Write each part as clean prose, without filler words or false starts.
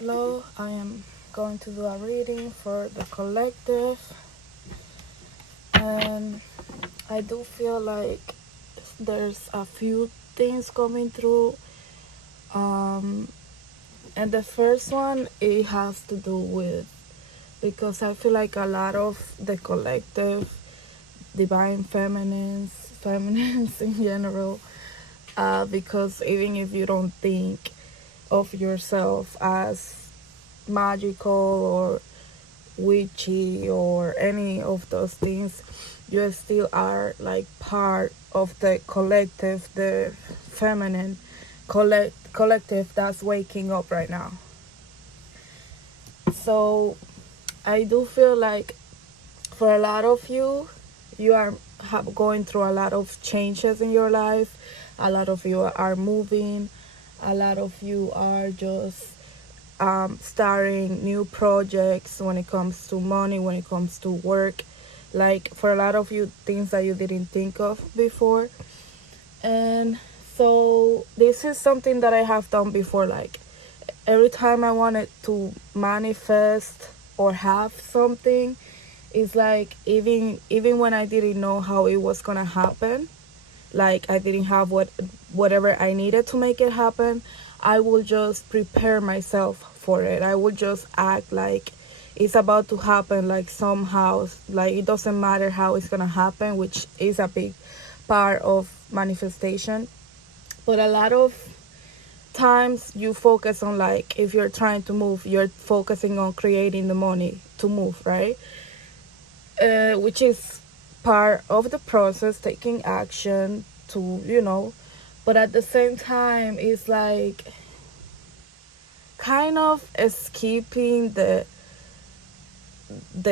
Hello, I am going to do a reading for the collective, and I do feel like there's a few things coming through. Um, and the first one, it has to do with, because I feel like a lot of the collective, divine feminines in general, because even if you don't think of yourself as magical or witchy or any of those things, you still are like part of the collective, the feminine collective that's waking up right now. So I do feel like for a lot of you, you are going through a lot of changes in your life. A lot of you are moving. A lot of you are just starting new projects when it comes to money, when it comes to work. Like for a lot of you, things that you didn't think of before. And so this is something that I have done before. Like every time I wanted to manifest or have something, it's like even when I didn't know how it was gonna happen, like I didn't have whatever I needed to make it happen, I will just prepare myself for it. I will just act like it's about to happen, like somehow, like it doesn't matter how it's gonna happen, which is a big part of manifestation. But a lot of times you focus on, like, if you're trying to move, you're focusing on creating the money to move, right? Which is part of the process, taking action to, but at the same time, it's like kind of escaping the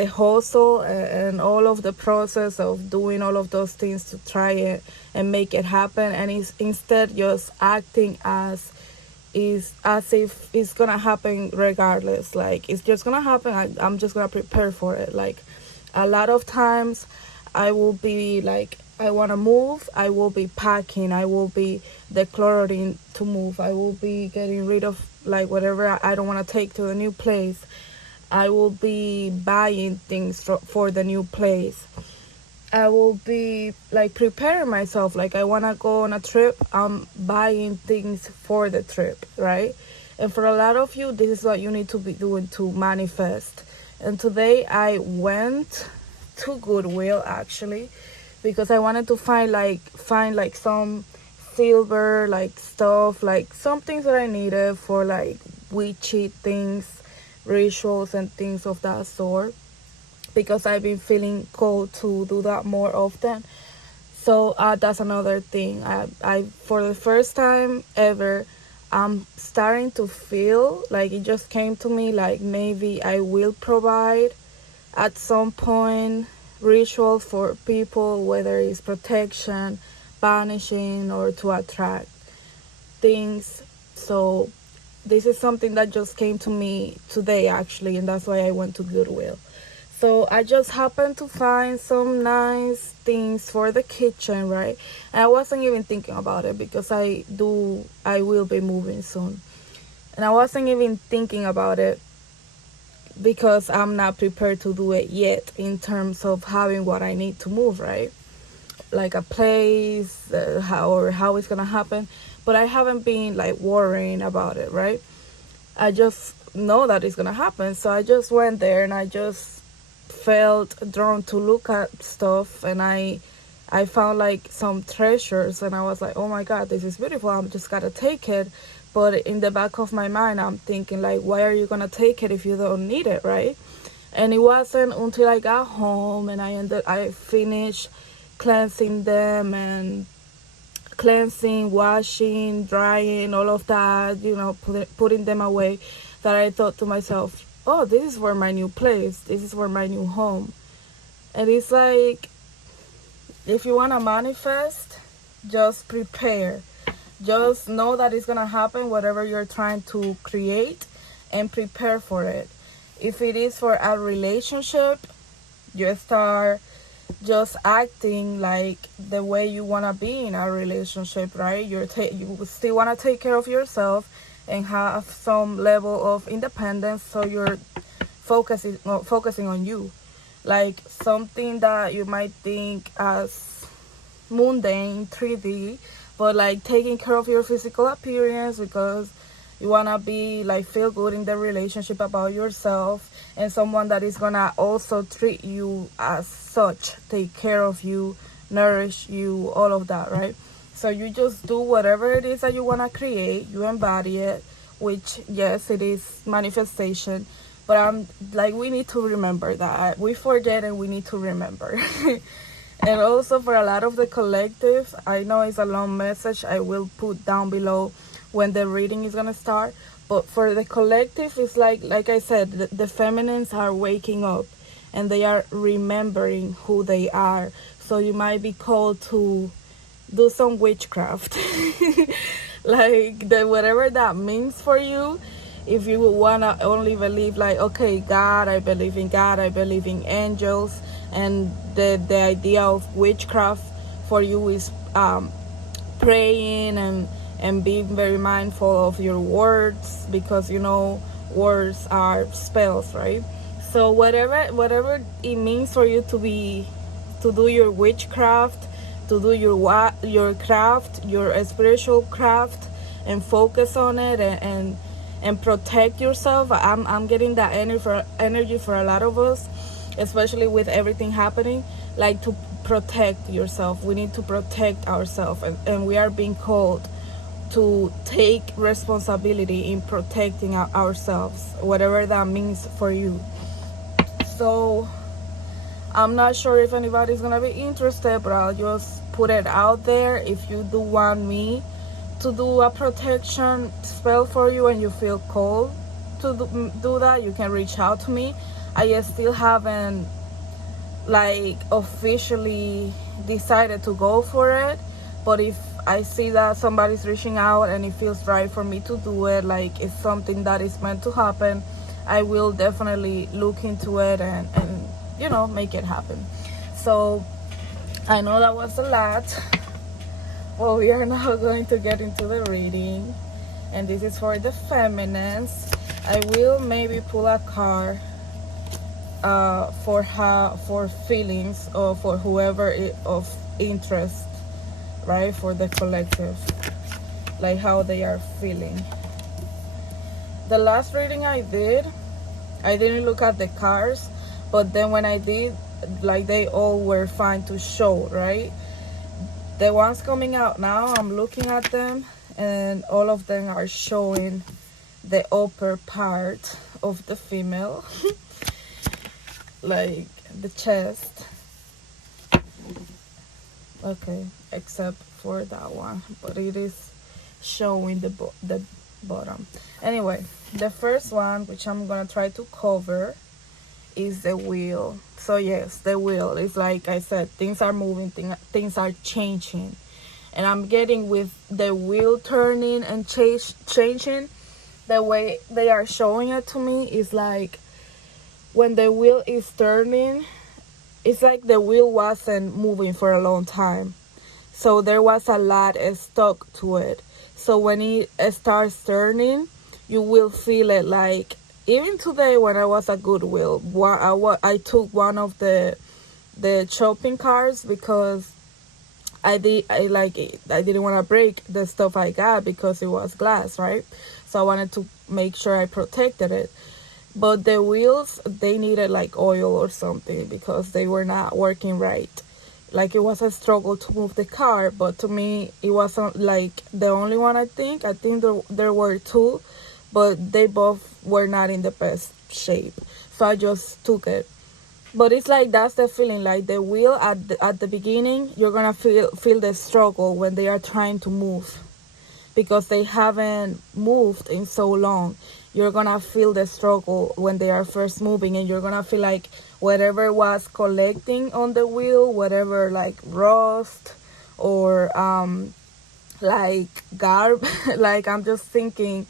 hustle and all of the process of doing all of those things to try it and make it happen, and it's instead just acting as if it's gonna happen regardless. Like it's just gonna happen. I'm just gonna prepare for it. Like a lot of times I will be like, I want to move, I will be packing, I will be decluttering to move, I will be getting rid of like whatever I don't want to take to the new place. I will be buying things for the new place. I will be like preparing myself. Like I want to go on a trip, I'm buying things for the trip, right? And for a lot of you, this is what you need to be doing to manifest. And today I went to Goodwill actually, because I wanted to find like some silver like stuff, like some things that I needed for like witchy things, rituals and things of that sort, because I've been feeling called to do that more often. So that's another thing. I for the first time ever, I'm starting to feel like it just came to me like maybe I will provide at some point ritual for people, whether it's protection, banishing, or to attract things. So this is something that just came to me today actually, and that's why I went to Goodwill. So I just happened to find some nice things for the kitchen, right? And I wasn't even thinking about it because I will be moving soon. And I wasn't even thinking about it because I'm not prepared to do it yet in terms of having what I need to move, right? Like a place, how it's gonna happen. But I haven't been like worrying about it, right? I just know that it's gonna happen. So I just went there and I just felt drawn to look at stuff, and I found like some treasures, and I was like, oh my god, this is beautiful, I'm just gotta take it. But in the back of my mind, I'm thinking like, why are you gonna take it if you don't need it, right? And it wasn't until I got home and I finished cleansing them and cleansing, washing, drying, all of that, putting them away, that I thought to myself, oh, this is where my new place, this is where my new home. And it's like, if you want to manifest, just prepare. Just know that it's going to happen, whatever you're trying to create, and prepare for it. If it is for a relationship, you start just acting like the way you want to be in a relationship, right? You still want to take care of yourself, and have some level of independence, so you're focusing on you, like something that you might think as mundane, 3D, but like taking care of your physical appearance because you wanna be like feel good in the relationship about yourself, and someone that is gonna also treat you as such, take care of you, nourish you, all of that, right? So you just do whatever it is that you wanna create, you embody it, which yes, it is manifestation, but I'm like, we need to remember that we forget and we need to remember. And also for a lot of the collective, I know it's a long message, I will put down below when the reading is gonna start. But for the collective, it's like I said, the feminines are waking up and they are remembering who they are. So you might be called to do some witchcraft. Like whatever that means for you. If you wanna only believe like, okay, God, I believe in God, I believe in angels, and the idea of witchcraft for you is praying and being very mindful of your words, because you know words are spells, right? So whatever it means for you to do your witchcraft, to do your craft, your spiritual craft, and focus on it, and protect yourself. I'm getting that energy for a lot of us, especially with everything happening, like to protect yourself. We need to protect ourselves, and we are being called to take responsibility in protecting ourselves, whatever that means for you. So I'm not sure if anybody's gonna be interested, but I'll just put it out there. If you do want me to do a protection spell for you and you feel called to do that, you can reach out to me. I still haven't like officially decided to go for it, but if I see that somebody's reaching out and it feels right for me to do it, like it's something that is meant to happen, I will definitely look into it and you know, make it happen. So I know that was a lot. Well, we are now going to get into the reading, and this is for the feminines. I will maybe pull a card for feelings, or for whoever of interest, right? For the collective, like how they are feeling. The last reading I didn't look at the cards, but then when I did, like they all were fine to show, right? The ones coming out now, I'm looking at them, and all of them are showing the upper part of the female. Like the chest. Okay, except for that one, but it is showing the bottom. Anyway, the first one, which I'm gonna try to cover, is the wheel. So yes, the wheel is, like I said, things are moving, things are changing, and I'm getting with the wheel turning and changing. The way they are showing it to me is like when the wheel is turning, it's like the wheel wasn't moving for a long time, so there was a lot stuck to it. So when it starts turning, you will feel it. Like even today when I was at Goodwill, I took one of the shopping carts because I didn't want to break the stuff I got because it was glass, right? So I wanted to make sure I protected it. But the wheels, they needed like oil or something because they were not working right. Like it was a struggle to move the car, but to me it wasn't like the only one. I think there were two, but they both were not in the best shape, so I just took it. But it's like that's the feeling, like the wheel at the beginning, you're gonna feel the struggle when they are trying to move, because they haven't moved in so long. You're gonna feel the struggle when they are first moving, and you're gonna feel like whatever was collecting on the wheel, whatever like rust or like garb, like I'm just thinking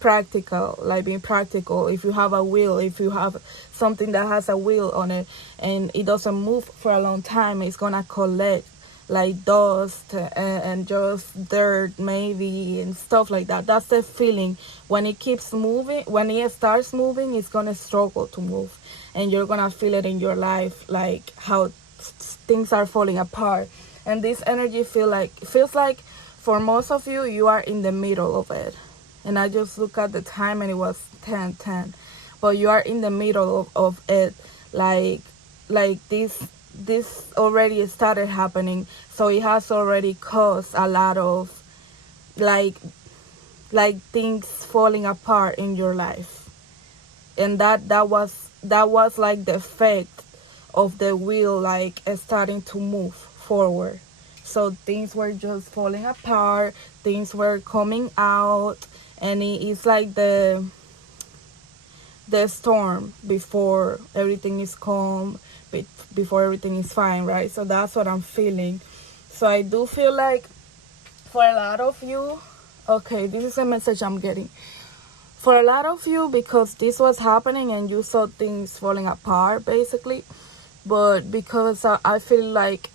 practical, like being practical. If you have a wheel, if you have something that has a wheel on it and it doesn't move for a long time, it's gonna collect like dust and just dirt maybe and stuff like that. That's the feeling. When it keeps moving, when it starts moving, it's gonna struggle to move, and you're gonna feel it in your life, like how things are falling apart. And this energy feels like for most of you, you are in the middle of it. And I just look at the time and it was 10:10, but you are in the middle of it, like this already started happening, so it has already caused a lot of like things falling apart in your life. And that was like the effect of the wheel, like starting to move forward. So things were just falling apart, things were coming out, and it's like the storm before everything is calm, before everything is fine, right? So that's what I'm feeling. So I do feel like for a lot of you, okay, this is a message I'm getting. For a lot of you, because this was happening and you saw things falling apart basically, but because I feel like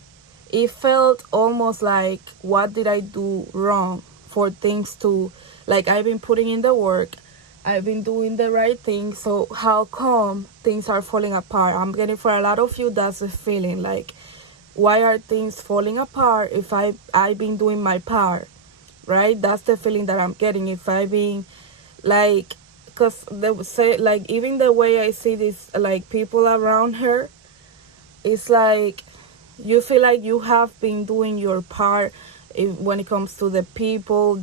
it felt almost like, what did I do wrong for things to, like, I've been putting in the work, I've been doing the right thing, so how come things are falling apart? I'm getting, for a lot of you, that's the feeling, like, why are things falling apart if I've been doing my part, right? That's the feeling that I'm getting. If I've been, like, because they would say, like, even the way I see this, like, people around her, it's like you feel like you have been doing your part when it comes to the people